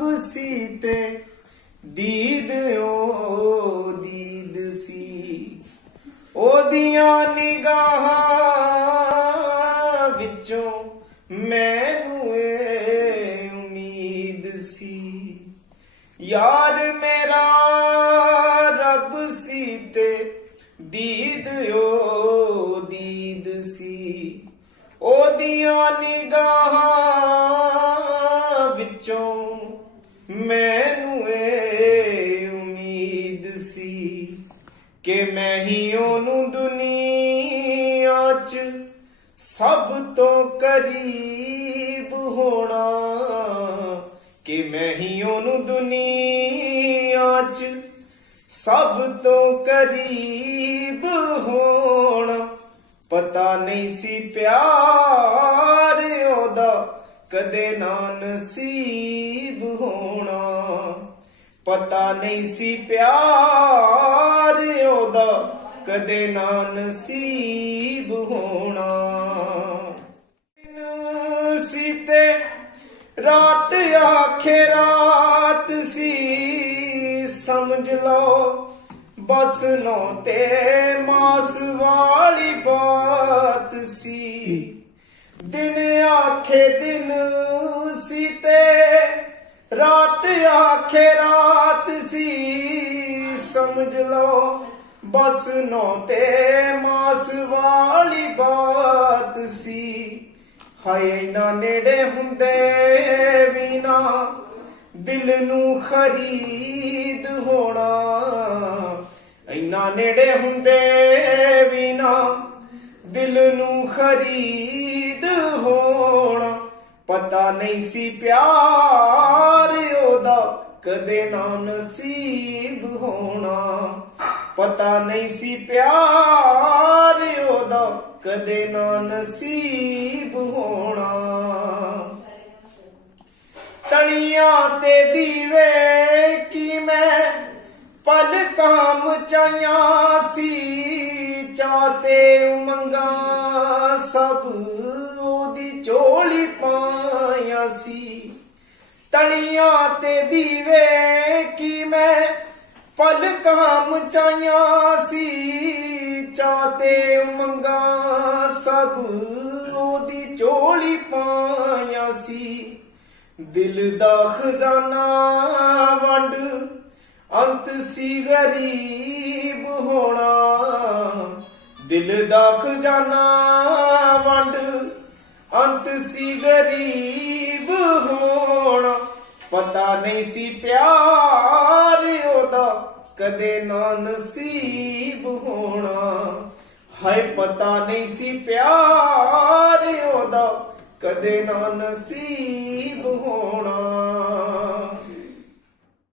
ਰੱਬ ਸੀ ਤੇ ਦੀਦ ਓ ਦੀਦ ਸੀ। ਉਹਦੀਆਂ ਨਿਗਾਹਾਂ ਵਿੱਚੋਂ ਮੈਨੂੰ ਇਹ ਉਮੀਦ ਸੀ। ਯਾਰ ਮੇਰਾ ਰੱਬ ਸੀ ਤੇ ਦੀਦ ਓ ਦੀਦ ਸੀ। ਉਹਦੀਆਂ ਨਿਗਾਹਾਂ ਮੈਨੂੰ ਇਹ ਉਮੀਦ ਸੀ ਕਿ ਮੈਂ ਹੀ ਉਹਨੂੰ ਦੁਨੀਆ 'ਚ ਸਭ ਤੋਂ ਕਰੀਬ ਹੋਣਾ। ਕਿ ਮੈਂ ਹੀ ਉਹਨੂੰ ਦੁਨੀਆ 'ਚ ਸਭ ਤੋਂ ਕਰੀਬ ਹੋਣਾ। ਪਤਾ ਨਹੀਂ ਸੀ ਪਿਆਰ ਉਹਦਾ ਕਦੇ ਨਾ ਨਸੀਬ ਪਤਾ ਨਹੀਂ ਸੀ ਪਿਆਰ ਉਹਦਾ, ਕਦੇ ਨਾ ਨਸੀਬ ਹੋਣਾ। ਦਿਨ ਸੀ ਤੇ ਰਾਤ ਆਖੇ ਰਾਤ ਸੀ, ਸਮਝ ਲਓ ਬਸ ਨੋ ਤੇ ਮਾਸ ਵਾਲੀ ਬਾਤ ਸੀ। ਦਿਨ ਆਖੇ ਦਿਨ ਸੀ ਤੇ ਰਾਤ ਆਖੇ ਰਾਤ ਸੀ, ਸਮਝ ਲਓ, ਬਸ ਨੋ ਤੇ ਮਾਸ ਵਾਲੀ ਬਾਤ ਸੀ। ਹਾਏ ਨਾ ਨੇੜੇ ਹੁੰਦੇ ਵੀ ਨਾ, ਦਿਲ ਨੂੰ ਖਰੀਦ ਹੋਣਾ। ਇੰਨਾ ਨੇੜੇ ਹੁੰਦੇ ਵੀ ਨਾ, ਦਿਲ ਨੂੰ ਖਰੀਦ ਹੋਣਾ। ਪਤਾ ਨਹੀਂ ਸੀ ਪਿਆਰ ਉਹਦਾ, ਕਦੇ ਨਾ ਨਸੀਬ ਹੋਣਾ। ਪਤਾ ਨਹੀਂ ਸੀ ਪਿਆਰ ਉਹਦਾ, ਕਦੇ ਨਾ ਨਸੀਬ ਹੋਣਾ। ਤਣੀਆਂ ਤੇ ਦੀਵੇ ਕੀ ਮੈਂ ਪਲ ਕਾਮ ਚਾਇਆ ਸੀ ਚਾਤੇ ਉਮੰਗਾ ਸਭ ਉਹਦੀ ਪਾਇਆ ਸੀ। ਤਲੀਆਂ ਤੇ ਦੀਵੇ ਕੀ ਮੈਂ ਪਲ ਕਾਮ ਚਾਇਆ ਸੀ। ਚਾਤੇ ਉਮੰਗਾ ਸਭ ਉਹਦੀ ਝੋਲੀ ਪਾਇਆ ਸੀ। ਦਿਲ ਦਾ ਖਜ਼ਾਨਾ ਵੰਡ ਅੰਤ ਸੀ ਗਰੀਬ ਹੋਣਾ। ਦਿਲ ਦਾ ਖਜ਼ਾਨਾ ਵੰਡ ਅੰਤ ਸੀ ਗਰੀਬ ਹੋਣਾ। ਪਤਾ ਨਹੀਂ ਸੀ ਪਿਆਰ ਉਹਦਾ, ਕਦੇ ਨਾ ਨਸੀਬ ਹੋਣਾ। ਹਾਏ, ਪਤਾ ਨਹੀਂ ਸੀ ਪਿਆਰ ਉਹਦਾ, ਕਦੇ ਨਾ ਨਸੀਬ ਹੋਣਾ।